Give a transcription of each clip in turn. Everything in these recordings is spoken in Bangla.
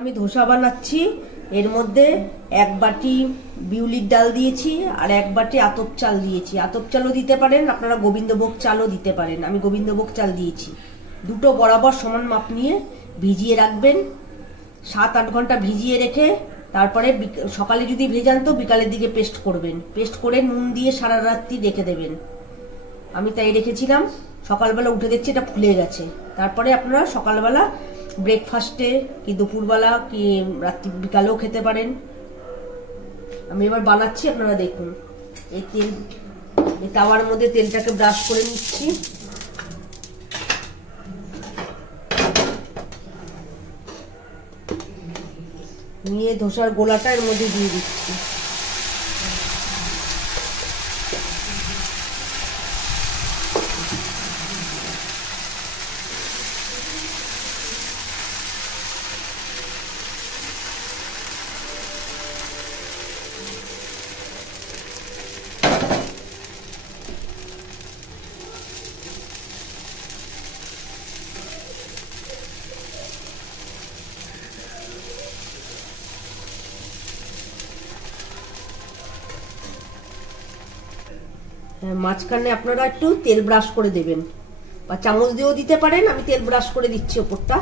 আমি ধোসা বানাচ্ছি। এর মধ্যে এক বাটি বিউলির ডাল দিয়েছি আর এক বাটি আতপ চাল দিয়েছি। আতপ চালও দিতে পারেন, আপনারা গোবিন্দভোগ চালও দিতে পারেন। আমি গোবিন্দভোগ চাল দিয়েছি। দুটো বরাবর সমান মাপ নিয়ে ভিজিয়ে রাখবেন। 7-8 ঘন্টা ভিজিয়ে রেখে তারপরে সকালে যদি ভেজান তো বিকালের দিকে পেস্ট করবেন। পেস্ট করে নুন দিয়ে সারা রাত্রি রেখে দেবেন। আমি তাই রেখেছিলাম। সকালবেলা উঠে দেখছি এটা ফুলে গেছে। তারপরে আপনারা সকালবেলা ব্রেকফাস্টে কি দুপুরবেলা কি রাত্রি বিকালেও খেতে পারেন। আমি এবার বানাচ্ছি, আপনারা দেখুন। এই তাওয়ার মধ্যে তেলটাকে ব্রাশ করে নিচ্ছি। নিয়ে ধোসার গোলাটা এর মধ্যে দিয়ে দিচ্ছি। মাঝখানে আপনারা একটু তেল ব্রাশ করে দেবেন বা চামচ দিয়েও দিতে পারেন। আমি তেল ব্রাশ করে দিচ্ছি ওপরটা।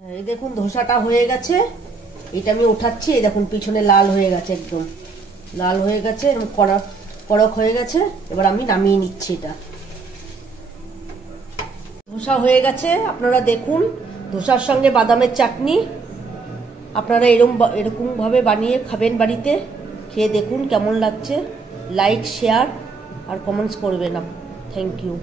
এই দেখুন ধোসাটা হয়ে গেছে। এটা আমি উঠাচ্ছি। এই দেখুন পিছনে লাল হয়ে গেছে, একদম লাল হয়ে গেছে, কড়ক হয়ে গেছে। এবার আমি নামিয়ে নিচ্ছি। এটা ধোসা হয়ে গেছে। আপনারা দেখুন, ধোসার সঙ্গে বাদামের চাটনি। আপনারা এরকম ভাবে বানিয়ে খাবেন বাড়িতে। খেয়ে দেখুন কেমন লাগছে। লাইক, শেয়ার আর কমেন্টস করবেন। Thank you.